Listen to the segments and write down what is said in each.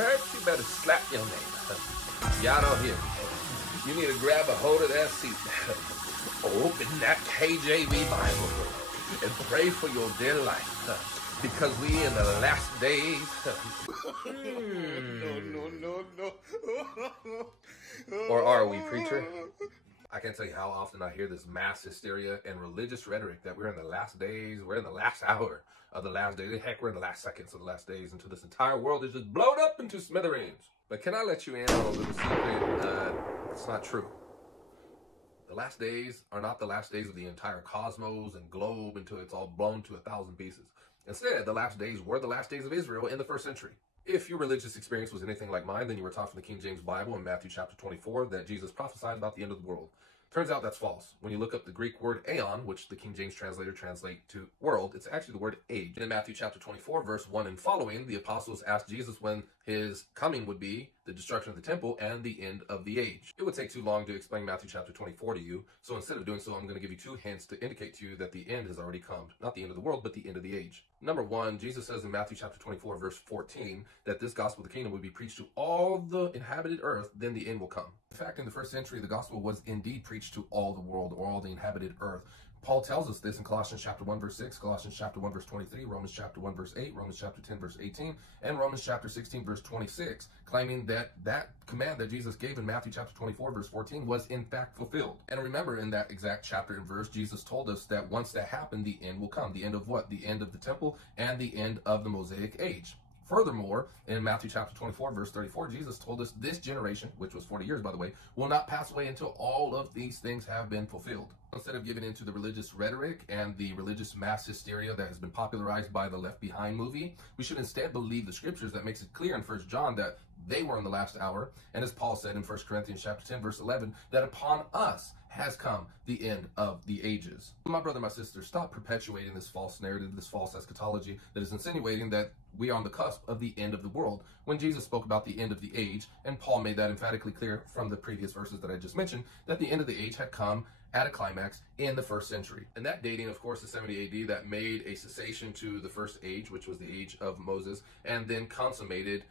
church, you better slap your neighbor. Y'all don't hear me. You need to grab a hold of that seat. Open that KJV Bible and pray for your dear life. Because we in the last days. No. Or are we, preacher? I can't tell you how often I hear this mass hysteria and religious rhetoric that we're in the last days, we're in the last hour of the last days. Heck, we're in the last seconds of the last days until this entire world is just blown up into smithereens. But can I let you in on a little secret? It's not true. The last days are not the last days of the entire cosmos and globe until it's all blown to 1,000 pieces. Instead, the last days were the last days of Israel in the first century. If your religious experience was anything like mine, then you were taught from the King James Bible in Matthew chapter 24 that Jesus prophesied about the end of the world. Turns out that's false. When you look up the Greek word aeon, which the King James translator translate to world, it's actually the word age. In Matthew chapter 24, verse 1 and following, the apostles asked Jesus when his coming would be, the destruction of the temple, and the end of the age. It would take too long to explain Matthew chapter 24 to you, so instead of doing so, I'm going to give you 2 hints to indicate to you that the end has already come. Not the end of the world, but the end of the age. Number 1, Jesus says in Matthew chapter 24, verse 14, that this gospel of the kingdom would be preached to all the inhabited earth, then the end will come. In fact, in the first century, the gospel was indeed preached to all the world, or all the inhabited earth. Paul tells us this in Colossians chapter 1, verse 6, Colossians chapter 1, verse 23, Romans chapter 1, verse 8, Romans chapter 10, verse 18, and Romans chapter 16, verse 26, claiming that that command that Jesus gave in Matthew chapter 24, verse 14 was in fact fulfilled. And remember, in that exact chapter and verse, Jesus told us that once that happened, the end will come. The end of what? The end of the temple and the end of the Mosaic age. Furthermore, in Matthew chapter 24, verse 34, Jesus told us this generation, which was 40 years, by the way, will not pass away until all of these things have been fulfilled. Instead of giving into the religious rhetoric and the religious mass hysteria that has been popularized by the Left Behind movie, we should instead believe the scriptures that makes it clear in 1 John that they were in the last hour. And as Paul said in 1 Corinthians chapter 10, verse 11, that upon us has come the end of the ages. My brother, my sister, stop perpetuating this false narrative, this false eschatology that is insinuating that we are on the cusp of the end of the world, when Jesus spoke about the end of the age, and Paul made that emphatically clear from the previous verses that I just mentioned, that the end of the age had come at a climax in the first century. And that dating, of course, is 70 AD, that made a cessation to the first age, which was the age of Moses, and then consummated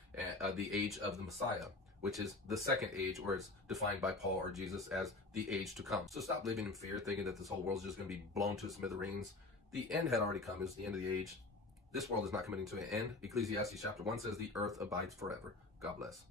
the age of the Messiah, which is the second age, or is defined by Paul or Jesus as the age to come. So stop living in fear, thinking that this whole world is just going to be blown to smithereens. The end had already come. It was the end of the age. This world is not coming to an end. Ecclesiastes chapter 1 says the earth abides forever. God bless.